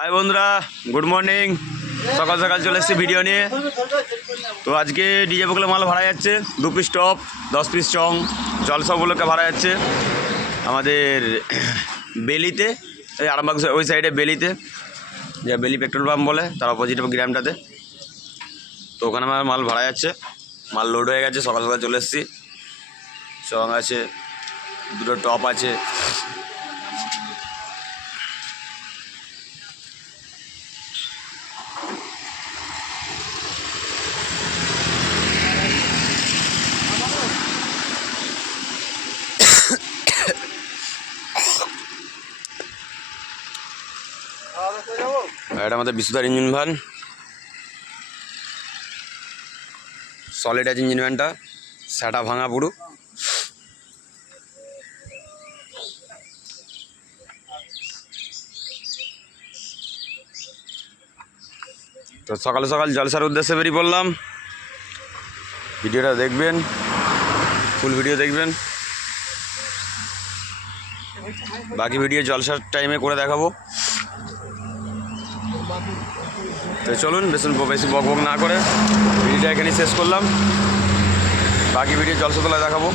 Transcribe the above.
High বন্ধুরা, good morning. সকাল সকাল চলে এসেছি ভিডিও নিয়ে। তো আজকে ডিজে বকলে মাল ভাড়া যাচ্ছে 2 পিস টপ, 10 পিস চং, জল সবগুলোকে ভাড়া যাচ্ছে আমাদের বেলিতে, এই আরামবাগ ওই সাইডে বেলিতে, যে বেলি পেট্রোল পাম্প বলে তার অপোজিট গ্রামটাতে। তো ওখানে আমার মাল ভাড়া যাচ্ছে, মাল লোড হয়ে গেছে। সকাল সকাল চলে এসেছি। চং আছে, 2টো টপ আছে। এটা আমাদের বিশুদার ইঞ্জিন ভ্যান, সলিড আছে ইঞ্জিন ভ্যানটা, সেটা ভাঙা পুরো। তো সকালে সকাল জলসার উদ্দেশ্যে বেরিয়ে পড়লাম। ভিডিওটা দেখবেন, ফুল ভিডিও দেখবেন। বাকি ভিডিও জলসার টাইমে করে দেখাবো। তো চলুন, বেশি বক বক না করে ভিডিওটা এখানে শেষ করলাম। বাকি ভিডিও জলসা তোলা দেখাবো।